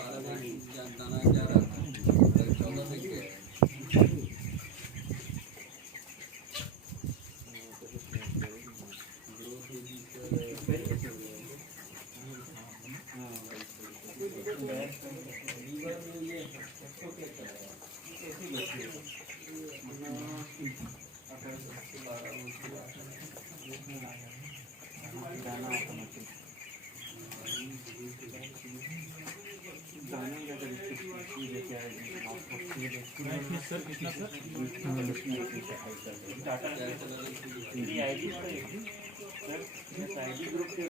12 दिन दाना क्या रहता है, 14 दिन के सर कितना सर टाटा